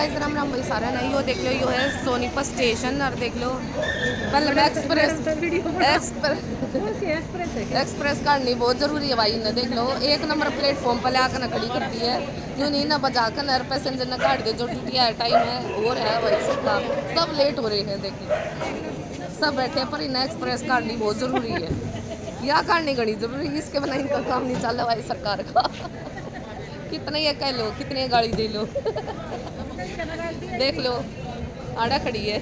गाइस राम राम भाई सारा नहीं यो देख लो यो है सोनीपत स्टेशन और देख लो पहले एक्सप्रेस काटनी बहुत जरूरी है भाई ने देख लो एक नंबर प्लेटफॉर्म पर आकर खड़ी करती है यूँ नहीं ना बजा कर न पैसेंजर न काट दे जो ड्यूटी है टाइम है और है भाई सबका सब लेट हो रहे हैं देख लो सब बैठे पर इन एक्सप्रेस काटनी बहुत जरूरी है या काटनी घनी जरूरी है इसके बिना इनका काम नहीं चल रहा भाई सरकार का कितने ये कह लो कितने गाड़ी दे लो देख लो आड़ा खड़ी है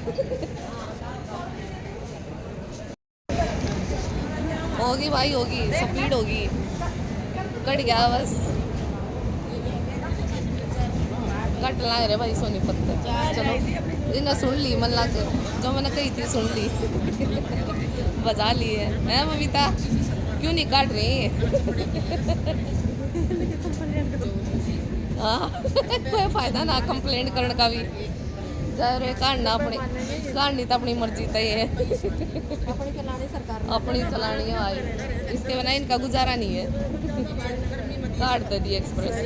होगी भाई होगी स्पीड होगी कट गया बस कट ला रे भाई सोनीपत चलो इन्हें सुन ली मन लाग जो मैंने कही थी सुन ली बजा ली है ममिता क्यों नहीं काट रही हाँ कोई फायदा ना कंप्लेंट करने का भी रे काटना काटनी तो अपनी मर्जी तय है अपनी चलानी है भाई इसके बिना इनका गुजारा नहीं है काट दे दी एक्सप्रेस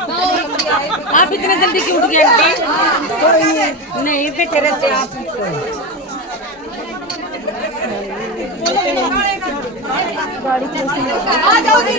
आप इतने जल्दी क्यों उठ गए आंटी? नहीं बैठे रहते आप। आ जाओ जी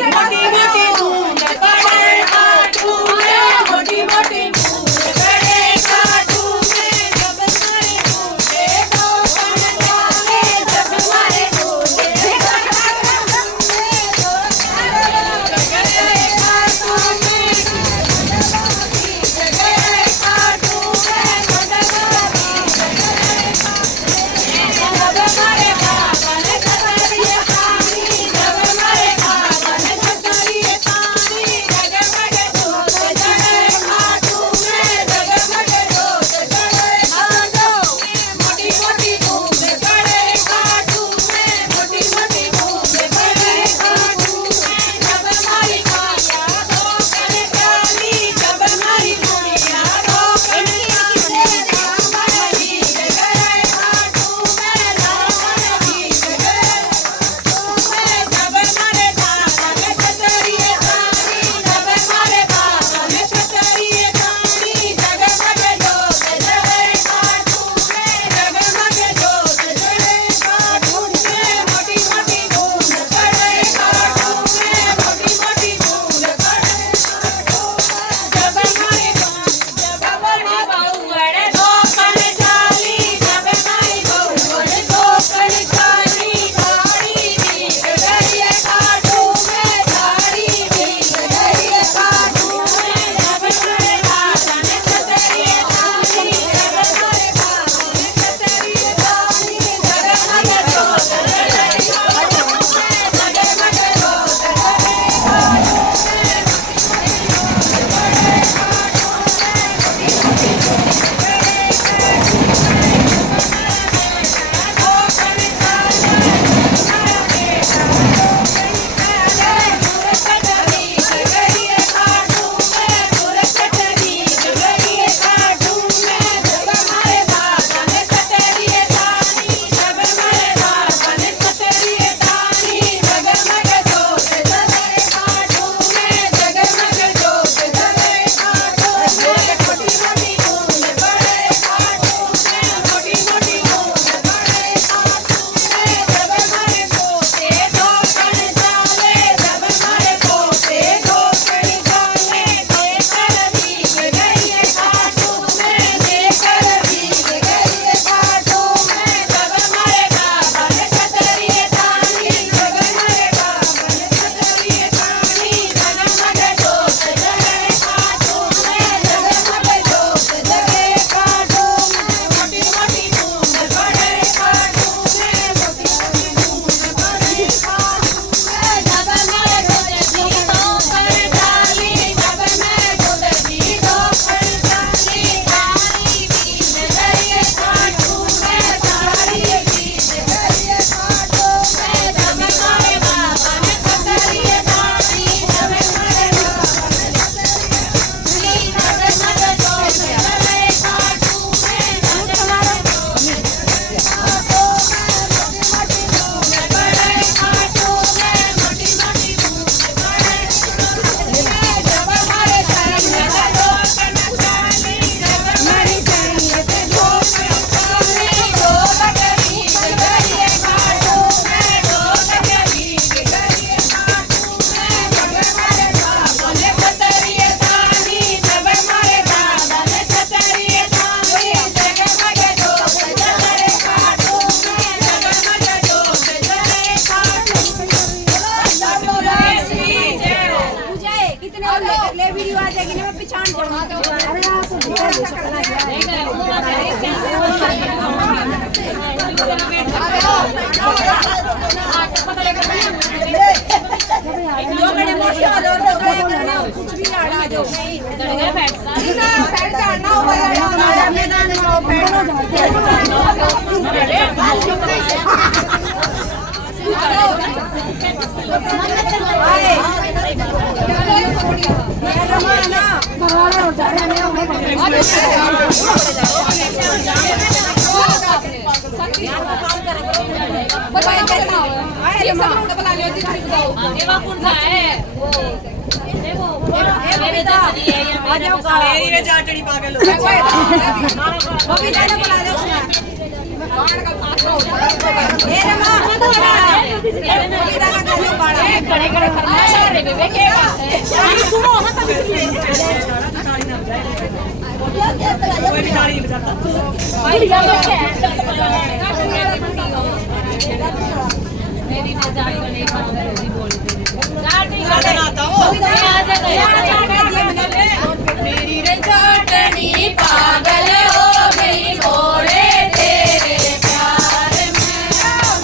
मेरी रजाटनी पागल हो गई भोले तेरे प्यार में,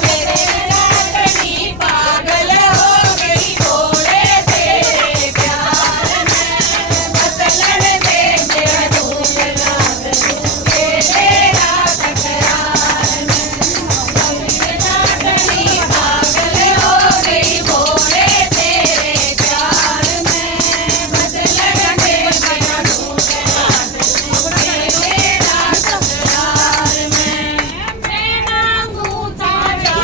मेरी रजाटनी पागल हो गई भोले तेरे प्यार में, मसलन दे मेरा दूध रात दूधे तेरा तकरार में, मेरी रजाटनी पागल हो गई भोले तेरे प्यार में, मसलन दे मेरा दूध रात दूधे तेरा तकरार में, मैं मांगू ताजा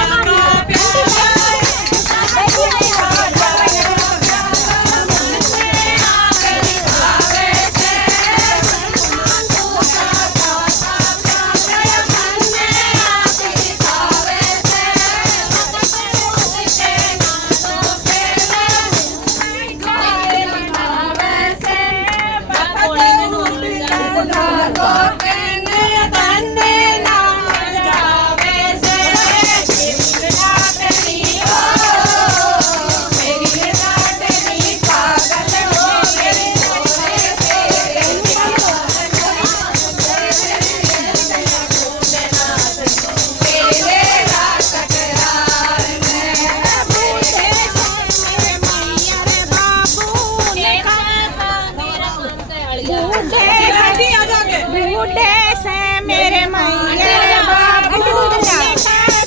बूढ़े से मेरे मैया बाबू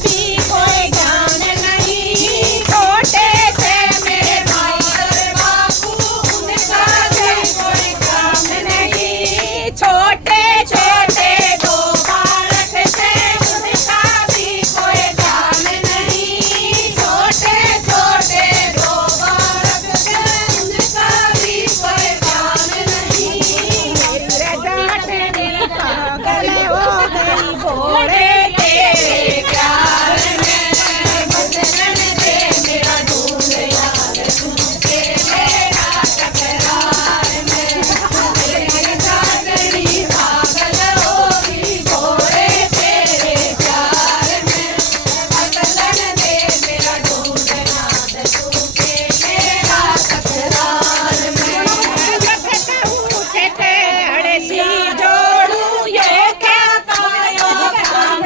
भी कोई जान नहीं, छोटे से मेरे मैया बाबू उनका भी कोई काम नहीं, छोटे छोटे दो बालक से उनका भी कोई काम नहीं, छोटे छोटे दो बालक से उनका भी कोई काम नहीं, पागल हो गई भोले तेरे प्यार में, मसलन दे मेरा दूध यार दूधे तेरा तकरार में, मेरी रजाटनी पागल हो गई भोले तेरे प्यार में, मसलन दे मेरा दूध यार दूधे तेरा तकरार में, अड़सी जोड़ू ये क्या कायो काम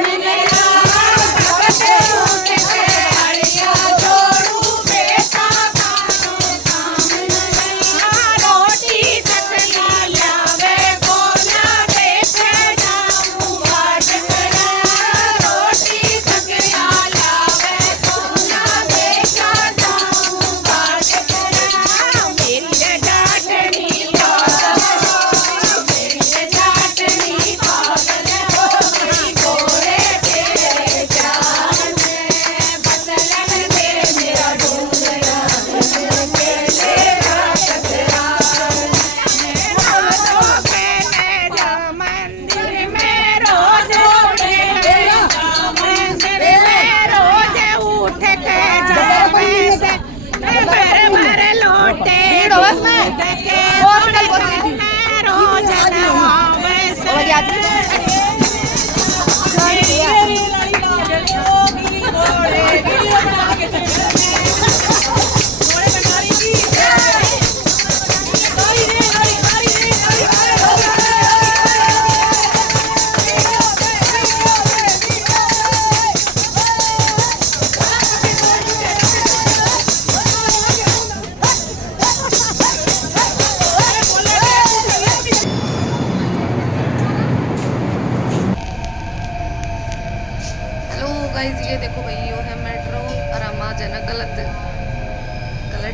गाइस ये देखो भाई, यो है मेट्रो और हम आज है ना गलत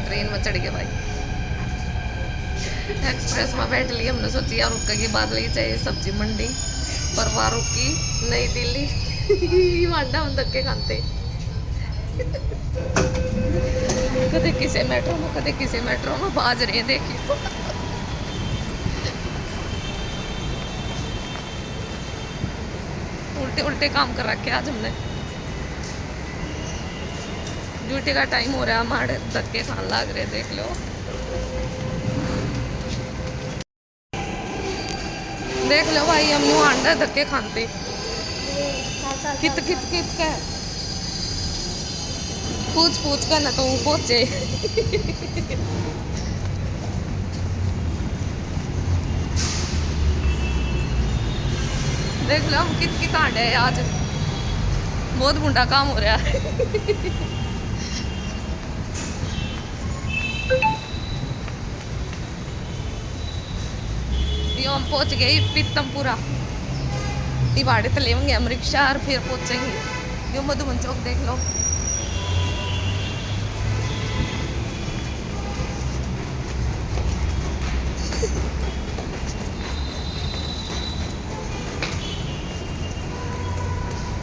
ट्रेन में चढ़ गए भाई। एक्सप्रेस में बैठ ली हमने, सोची यार रुक के बाद ले चाहिए सब्जी मंडी, पर वहाँ रुकी नई दिल्ली मांडा हम धक्के खाते कदे किसी मेट्रो में कदे किसी मेट्रो में बाज रहे हैं देखिए। उल्टे उल्टे काम कर रखे आज हमने। ड्यूटी का टाइम हो रहा है, हमारे धक्के खान लग रहे देख लो। देख लो भाई, हम यूं आंडा धक्के खाते कित कित कित का पूछ पूछ कर ना तो पहुंचे। देख लो हम कित कित आंडे है आज, बहुत बुंडा काम हो रहा है। यो हम पहुंच गए पीतमपुरा, भाड़े तो लेंगे हम रिक्शा और फिर पहुंचेंगे। यो मधुबन चौक देख लो।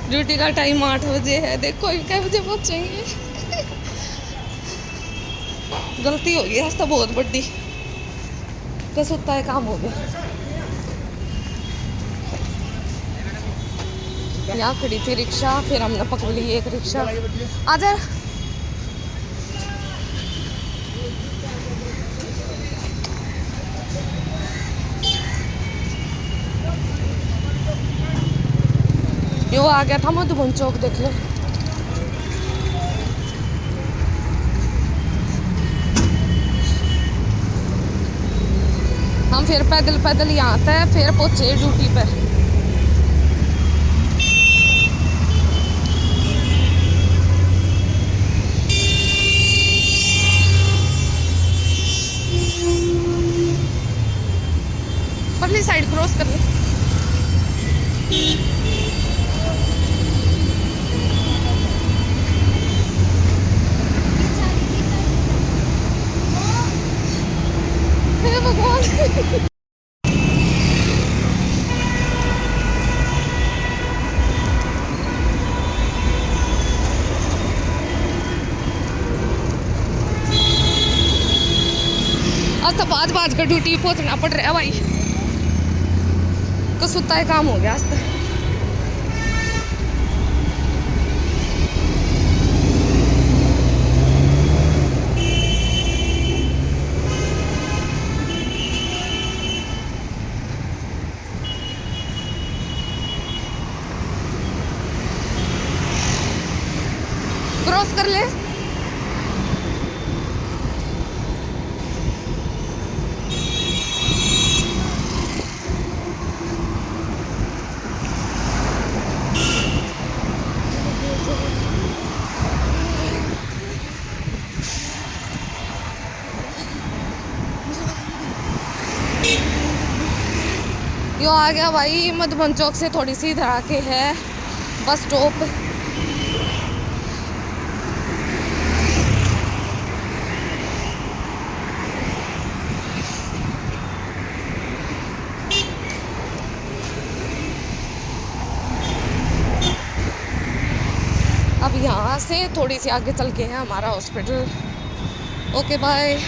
ड्यूटी का टाइम 8 बजे है, देखो कै बजे पहुंचेंगे। गलती हो गई रास्ता बहुत बड़ी, कसुत्ता है काम हो गया। यहाँ खड़ी थी रिक्शा, फिर हमने पकड़ ली एक रिक्शा। आ जा यो आ गया था मधुबन चौक, देख लो। हम फिर पैदल पैदल यहाँ तक फिर पहुंचे ड्यूटी पर। परली साइड क्रॉस कर ले। हे भगवान। आज तो बाज बाज कर ड्यूटी पहुंचना पड़ रहा है भाई, कसुत्ता है काम हो गया आज तो। क्रॉस कर ले। यो आ गया भाई मधुबन चौक से थोड़ी सी इधर आके है बस स्टॉप। अब यहाँ से थोड़ी सी आगे चल के है हमारा हॉस्पिटल। Okay bye.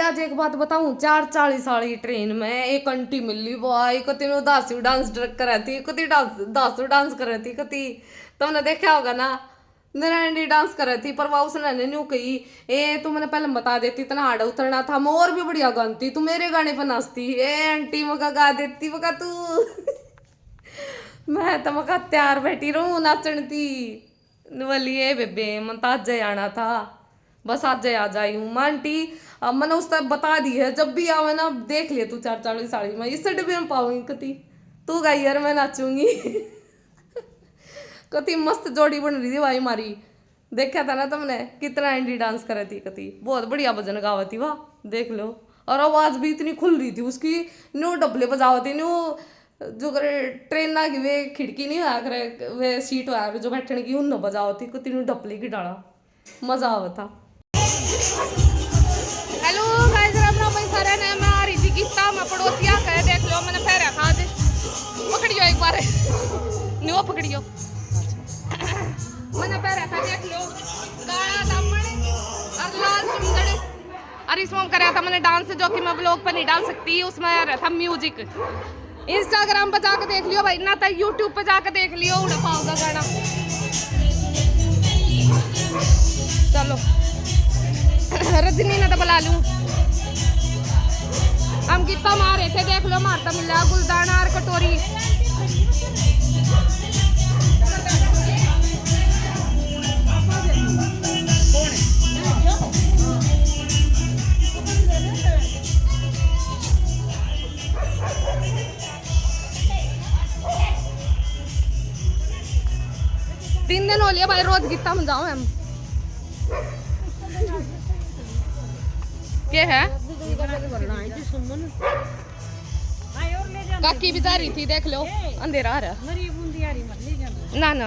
आज एक बात बताऊं, 4:40 वाली ट्रेन में एक आंटी मिली भाई, कति नो दासू डांस कर रही थी, कति दासू डांस कर रही थी, कति तुमने देखा होगा ना, नारायणी डांस कर रही थी। पर वह उसने न्यू कही, ए तू मैंने पहले बता देती इतना हार्ड उतरना था, मैं और भी बढ़िया गाती, तू मेरे गाने पर नाचती। ए आंटी मका गा देती मका तू। मैं तो मका तैयार बैठी रहूं नाचन थी। बोलिए बेबे मन तो आज आना था, बस आज आ जाई हूँ। मैं आंटी मैंने उस तक बता दी है, जब भी आवे ना देख ले तू 4:40 साड़ी में, इससे डब्बे में पाऊंगी कति तू गाई यार मैं नाचूंगी। कति मस्त जोड़ी बन रही थी भाई हमारी, देखा था ना तुमने कितना एंडी डांस कर रही थी, कति बहुत बढ़िया भजन गावा थी वाह, देख लो। और आवाज़ भी इतनी खुल रही थी उसकी, न्यू डबले बजावती न्यू जो करे ट्रेन ना की वे खिड़की नहीं हुआ करे वे सीट हुआ जो बैठने की उन बजाओ थी को तीनों डपली की डाला मजा आवा था। हेलो गाइस राम राम भाई सारे ने मैं आ रही थी गीता मैं पड़ोसिया कह देख लो मैंने पैर खा दे पकड़ियो एक बार नहीं वो पकड़ियो मैंने पैर खा देख लो काला दामन और लाल चुंदड़ और इसमें कराया था मैंने डांस जो कि मैं व्लॉग पर नहीं डाल सकती उसमें आ रहा था म्यूजिक इंस्टाग्राम पे जाकर देख लियो भाई ना तो यूट्यूब पे जाकर देख लियो उड़ पाओगा गाना। चलो रजनी ने तो बुला लूं हम गीता मार रहे थे देख लो मारता मिला गुलदाना और कटोरी तीन दिन हो लिया भाई रोज गीता में जाओ हम क्या है काकी भी जा रही थी देख लो अंधेरा आ रहा ना ना